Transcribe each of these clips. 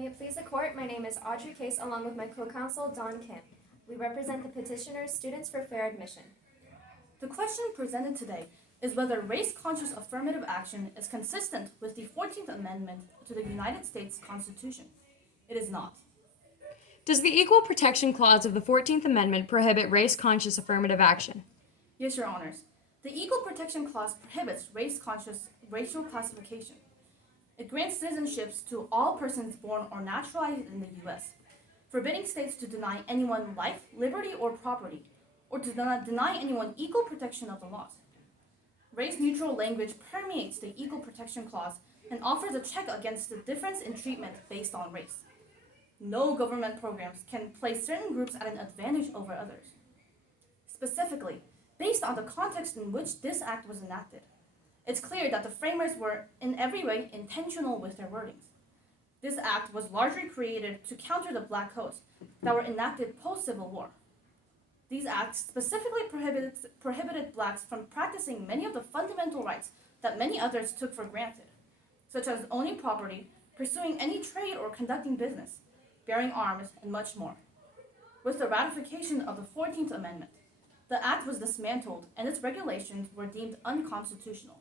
May it please the court, my name is Audrey Case along with my co-counsel Don Kim. We represent the petitioners, Students for Fair Admission. The question presented today is whether race-conscious affirmative action is consistent with the 14th Amendment to the United States Constitution. It is not. Does the Equal Protection Clause of the 14th Amendment prohibit race-conscious affirmative action? Yes, Your Honors. The Equal Protection Clause prohibits race-conscious racial classification. It grants citizenships to all persons born or naturalized in the U.S., forbidding states to deny anyone life, liberty, or property, or to deny anyone equal protection of the laws. Race-neutral language permeates the Equal Protection Clause and offers a check against the difference in treatment based on race. No government programs can place certain groups at an advantage over others. Specifically, based on the context in which this act was enacted, it's clear that the framers were in every way intentional with their wordings. This act was largely created to counter the Black Codes that were enacted post-Civil War. These acts specifically prohibited blacks from practicing many of the fundamental rights that many others took for granted, such as owning property, pursuing any trade or conducting business, bearing arms, and much more. With the ratification of the 14th Amendment, the act was dismantled and its regulations were deemed unconstitutional.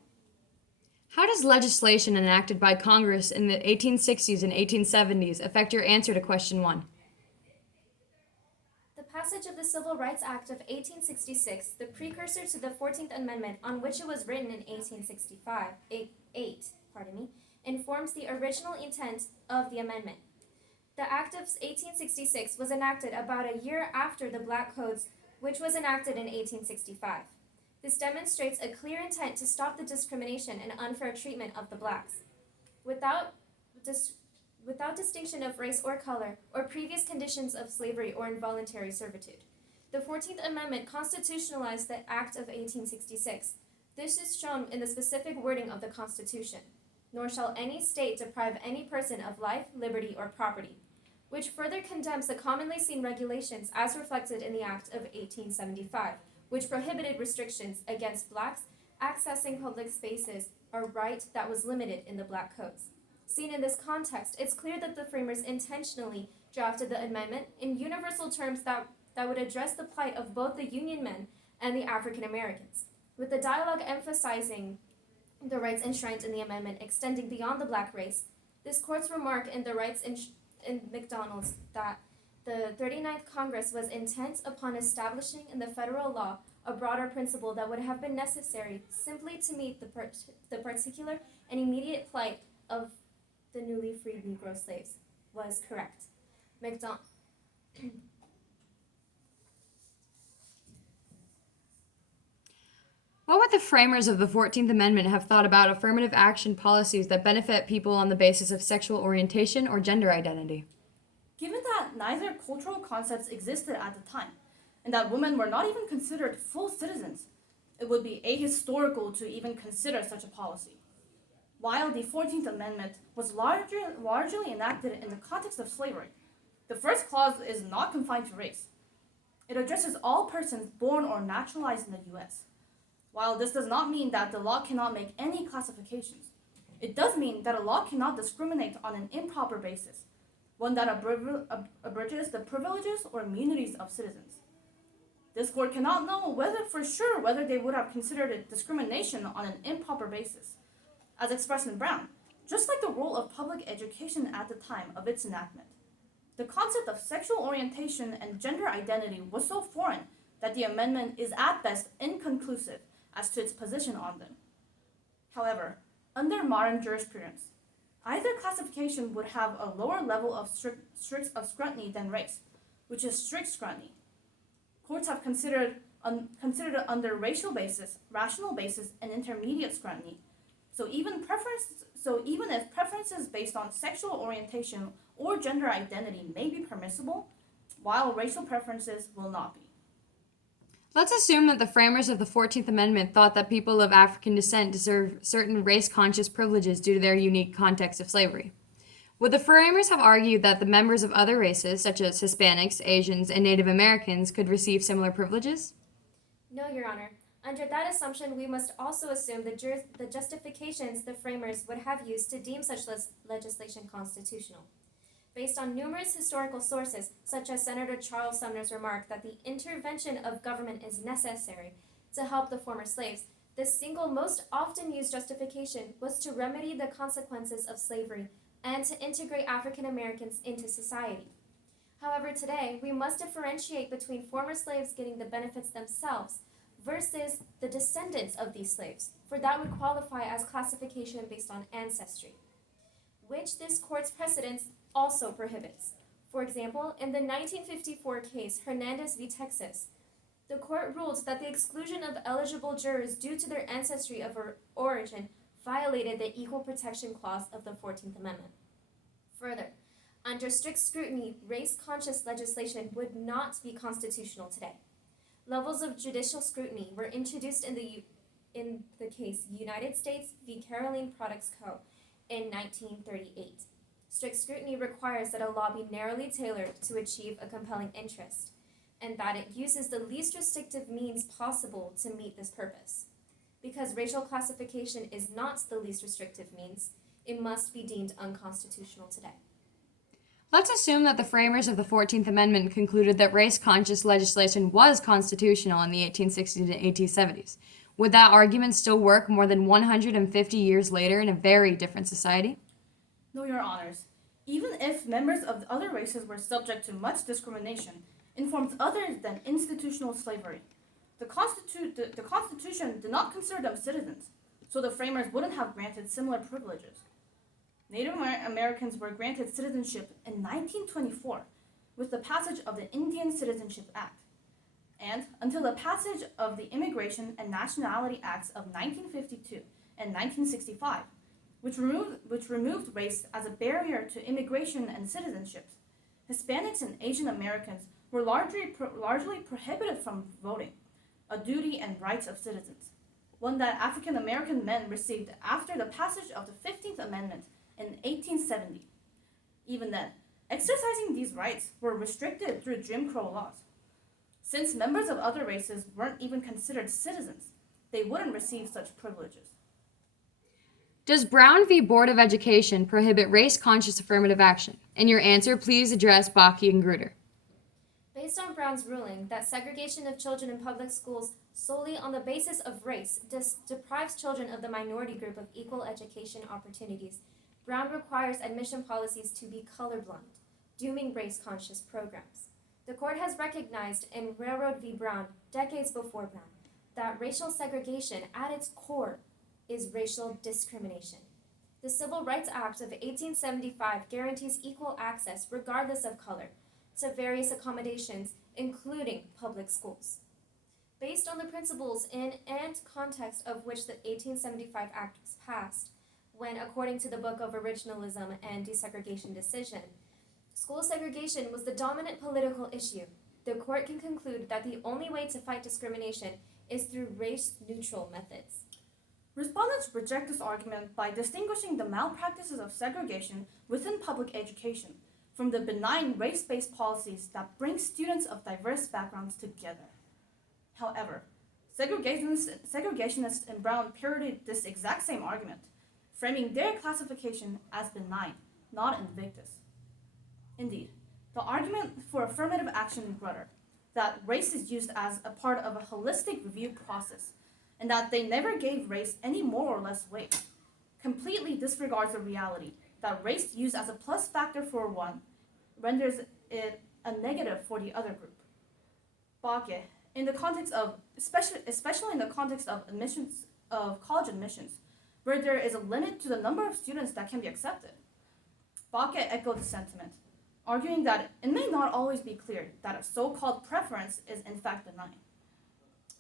How does legislation enacted by Congress in the 1860s and 1870s affect your answer to question 1? The passage of the Civil Rights Act of 1866, the precursor to the 14th Amendment on which it was written in 1865, informs the original intent of the amendment. The Act of 1866 was enacted about a year after the Black Codes, which was enacted in 1865. This demonstrates a clear intent to stop the discrimination and unfair treatment of the blacks. Without distinction of race or color, or previous conditions of slavery or involuntary servitude. The 14th Amendment constitutionalized the Act of 1866. This is shown in the specific wording of the Constitution. Nor shall any state deprive any person of life, liberty, or property, which further condemns the commonly seen regulations as reflected in the Act of 1875, which prohibited restrictions against blacks accessing public spaces, a right that was limited in the Black Codes. Seen in this context, it's clear that the framers intentionally drafted the amendment in universal terms that would address the plight of both the Union men and the African Americans, with the dialogue emphasizing the rights enshrined in the amendment extending beyond the black race. This court's remark in the rights in McDonald's that the 39th Congress was intent upon establishing in the federal law a broader principle that would have been necessary simply to meet the particular and immediate plight of the newly freed Negro slaves was correct. What would the framers of the 14th Amendment have thought about affirmative action policies that benefit people on the basis of sexual orientation or gender identity? Given that neither cultural concepts existed at the time, and that women were not even considered full citizens, it would be ahistorical to even consider such a policy. While the 14th Amendment was largely enacted in the context of slavery, the first clause is not confined to race. It addresses all persons born or naturalized in the U.S. While this does not mean that the law cannot make any classifications, it does mean that a law cannot discriminate on an improper basis, one that abridges the privileges or immunities of citizens. This court cannot know whether they would have considered it discrimination on an improper basis, as expressed in Brown, just like the role of public education at the time of its enactment. The concept of sexual orientation and gender identity was so foreign that the amendment is at best inconclusive as to its position on them. However, under modern jurisprudence, either classification would have a lower level of scrutiny than race, which is strict scrutiny. Courts have considered it under racial basis, rational basis, and intermediate scrutiny. So even if preferences based on sexual orientation or gender identity may be permissible, while racial preferences will not be. Let's assume that the framers of the 14th Amendment thought that people of African descent deserve certain race-conscious privileges due to their unique context of slavery. Would the framers have argued that the members of other races, such as Hispanics, Asians, and Native Americans, could receive similar privileges? No, Your Honor. Under that assumption, we must also assume the justifications the framers would have used to deem such legislation constitutional. Based on numerous historical sources, such as Senator Charles Sumner's remark that the intervention of government is necessary to help the former slaves, the single most often used justification was to remedy the consequences of slavery and to integrate African Americans into society. However, today, we must differentiate between former slaves getting the benefits themselves versus the descendants of these slaves, for that would qualify as classification based on ancestry, which this court's precedents also prohibits. For example, in the 1954 case Hernandez v. Texas, the court ruled that the exclusion of eligible jurors due to their ancestry of origin violated the Equal Protection Clause of the 14th Amendment. Further, under strict scrutiny, race-conscious legislation would not be constitutional today. Levels of judicial scrutiny were introduced in the case United States v. Caroline Products Co. in 1938. Strict scrutiny requires that a law be narrowly tailored to achieve a compelling interest, and that it uses the least restrictive means possible to meet this purpose. Because racial classification is not the least restrictive means, it must be deemed unconstitutional today. Let's assume that the framers of the 14th Amendment concluded that race-conscious legislation was constitutional in the 1860s and 1870s. Would that argument still work more than 150 years later in a very different society? No, Your Honors. Even if members of other races were subject to much discrimination in forms other than institutional slavery, the Constitution did not consider them citizens, so the framers wouldn't have granted similar privileges. Native Americans were granted citizenship in 1924 with the passage of the Indian Citizenship Act, and until the passage of the Immigration and Nationality Acts of 1952 and 1965, which removed race as a barrier to immigration and citizenship, Hispanics and Asian Americans were largely prohibited from voting, a duty and right of citizens, one that African American men received after the passage of the 15th Amendment in 1870. Even then, exercising these rights were restricted through Jim Crow laws. Since members of other races weren't even considered citizens, they wouldn't receive such privileges. Does Brown v. Board of Education prohibit race-conscious affirmative action? In your answer, please address Bakke and Grutter. Based on Brown's ruling that segregation of children in public schools solely on the basis of race deprives children of the minority group of equal education opportunities, Brown requires admission policies to be colorblind, dooming race-conscious programs. The court has recognized in Railroad v. Brown, decades before Brown, that racial segregation at its core is racial discrimination. The Civil Rights Act of 1875 guarantees equal access, regardless of color, to various accommodations, including public schools. Based on the principles in and context of which the 1875 Act was passed, when, according to the Book of Originalism and Desegregation Decision, school segregation was the dominant political issue, the court can conclude that the only way to fight discrimination is through race-neutral methods. Respondents reject this argument by distinguishing the malpractices of segregation within public education from the benign race-based policies that bring students of diverse backgrounds together. However, segregationists in Brown parodied this exact same argument, framing their classification as benign, not invictus. Indeed, the argument for affirmative action in Grutter, that race is used as a part of a holistic review process, and that they never gave race any more or less weight, completely disregards the reality that race used as a plus factor for one renders it a negative for the other group. Bakke, in the context of, especially in the context of admissions, of college admissions, where there is a limit to the number of students that can be accepted, Bakke echoed the sentiment, arguing that it may not always be clear that a so-called preference is in fact benign.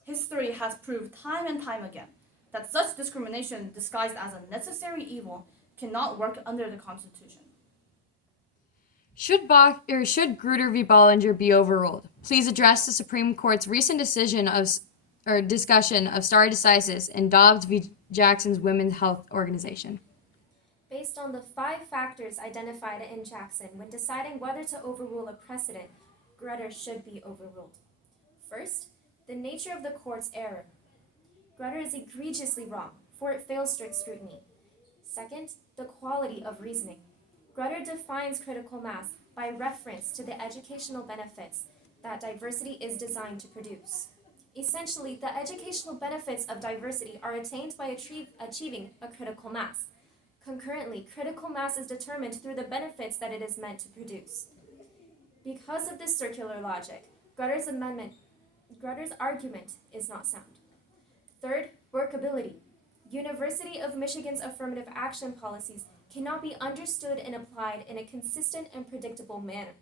History has proved time and time again that such discrimination disguised as a necessary evil cannot work under the Constitution. Should Grutter v. Bollinger be overruled? Please address the Supreme Court's recent discussion of stare decisis in Dobbs v. Jackson's Women's Health Organization. Based on the 5 factors identified in Jackson when deciding whether to overrule a precedent, Grutter should be overruled. First, the nature of the court's error. Grutter is egregiously wrong, for it fails strict scrutiny. Second, the quality of reasoning. Grutter defines critical mass by reference to the educational benefits that diversity is designed to produce. Essentially, the educational benefits of diversity are attained by achieving a critical mass. Concurrently, critical mass is determined through the benefits that it is meant to produce. Because of this circular logic, Grutter's argument is not sound. Third, workability. University of Michigan's affirmative action policies cannot be understood and applied in a consistent and predictable manner.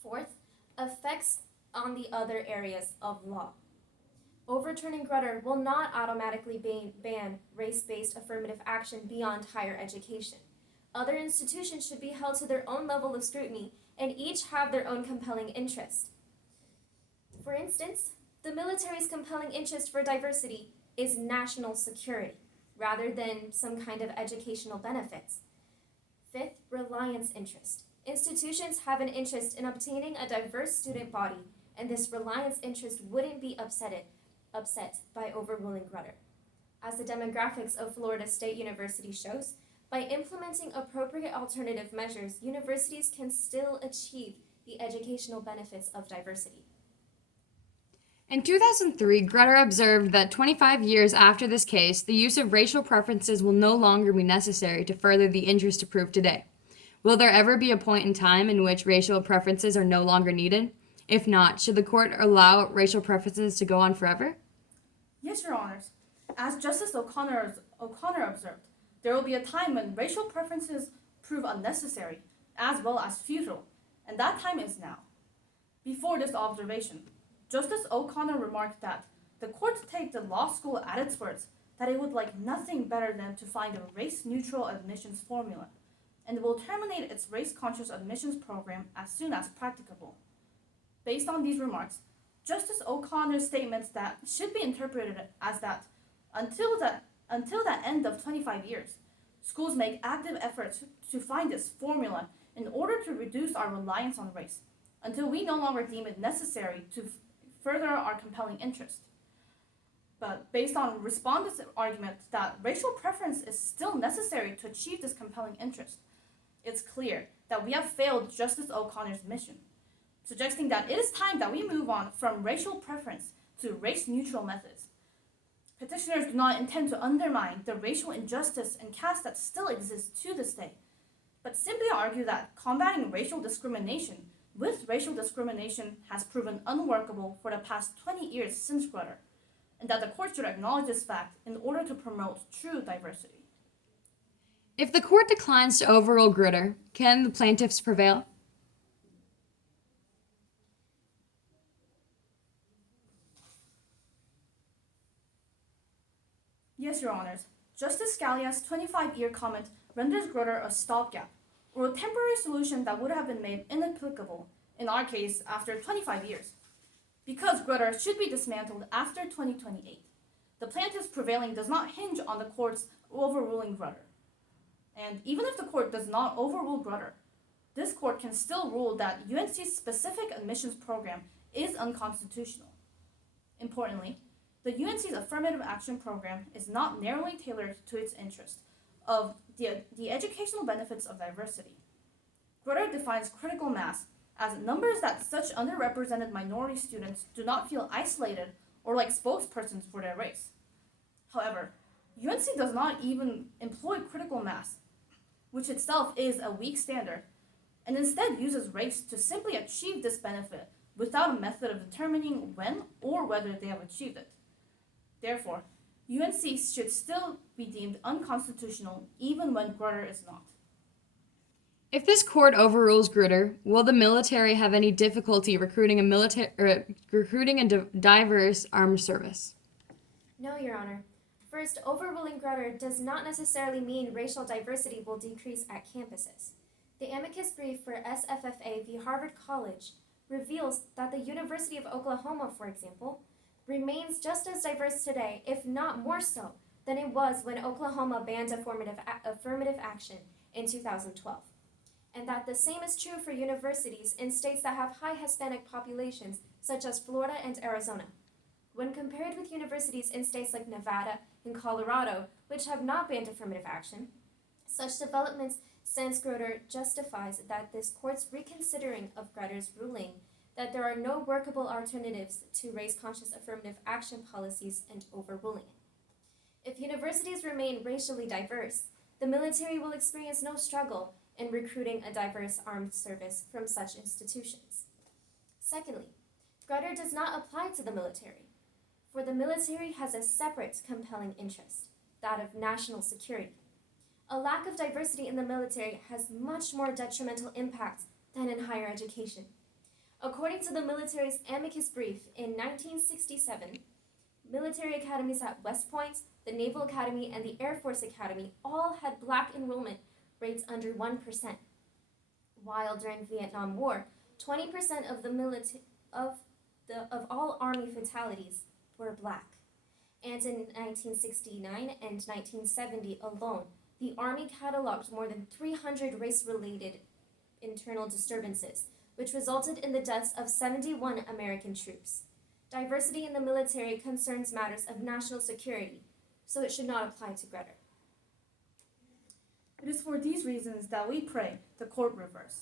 Fourth, effects on the other areas of law. Overturning Grutter will not automatically ban race-based affirmative action beyond higher education. Other institutions should be held to their own level of scrutiny and each have their own compelling interest. For instance, the military's compelling interest for diversity is national security, rather than some kind of educational benefits. Fifth, reliance interest. Institutions have an interest in obtaining a diverse student body, and this reliance interest wouldn't be upset by overruling Grutter. As the demographics of Florida State University shows, by implementing appropriate alternative measures, universities can still achieve the educational benefits of diversity. In 2003, Grutter observed that 25 years after this case, the use of racial preferences will no longer be necessary to further the interest approved today. Will there ever be a point in time in which racial preferences are no longer needed? If not, should the court allow racial preferences to go on forever? Yes, Your Honors. As Justice O'Connor observed, there will be a time when racial preferences prove unnecessary as well as futile, and that time is now. Before this observation, Justice O'Connor remarked that the court take the law school at its words that it would like nothing better than to find a race-neutral admissions formula, and will terminate its race-conscious admissions program as soon as practicable. Based on these remarks, Justice O'Connor's statements that should be interpreted as that until the end of 25 years, schools make active efforts to find this formula in order to reduce our reliance on race, until we no longer deem it necessary to further our compelling interest. But based on respondents' argument that racial preference is still necessary to achieve this compelling interest, it's clear that we have failed Justice O'Connor's mission, suggesting that it is time that we move on from racial preference to race-neutral methods. Petitioners do not intend to undermine the racial injustice and caste that still exists to this day, but simply argue that combating racial discrimination with racial discrimination has proven unworkable for the past 20 years since Grutter, and that the court should acknowledge this fact in order to promote true diversity. If the court declines to overrule Grutter, can the plaintiffs prevail? Yes, Your Honors. Justice Scalia's 25-year comment renders Grutter a stopgap, or a temporary solution that would have been made inapplicable, in our case, after 25 years. Because Grutter should be dismantled after 2028, the plaintiff's prevailing does not hinge on the court's overruling Grutter. And even if the court does not overrule Grutter, this court can still rule that UNC's specific admissions program is unconstitutional. Importantly, the UNC's affirmative action program is not narrowly tailored to its interest of the educational benefits of diversity. Grutter defines critical mass as numbers that such underrepresented minority students do not feel isolated or like spokespersons for their race. However, UNC does not even employ critical mass, which itself is a weak standard, and instead uses race to simply achieve this benefit without a method of determining when or whether they have achieved it. Therefore, UNC should still be deemed unconstitutional even when Grutter is not. If this court overrules Grutter, will the military have any difficulty recruiting a diverse armed service? No, Your Honor. First, overruling Grutter does not necessarily mean racial diversity will decrease at campuses. The amicus brief for SFFA v. Harvard College reveals that the University of Oklahoma, for example, remains just as diverse today, if not more so, than it was when Oklahoma banned affirmative action in 2012. And that the same is true for universities in states that have high Hispanic populations, such as Florida and Arizona. When compared with universities in states like Nevada and Colorado, which have not banned affirmative action, such developments since Groder justifies that this court's reconsidering of Gretter's ruling that there are no workable alternatives to race-conscious affirmative action policies and overruling it. If universities remain racially diverse, the military will experience no struggle in recruiting a diverse armed service from such institutions. Secondly, Grutter does not apply to the military, for the military has a separate compelling interest, that of national security. A lack of diversity in the military has much more detrimental impact than in higher education. According to the military's amicus brief in 1967, military academies at West Point, the Naval Academy, and the Air Force Academy all had black enrollment rates under 1%, while during Vietnam War, 20% of all Army fatalities were black. And in 1969 and 1970 alone, the Army cataloged more than 300 race-related internal disturbances, which resulted in the deaths of 71 American troops. Diversity in the military concerns matters of national security, so it should not apply to Grutter. It is for these reasons that we pray the court reverse.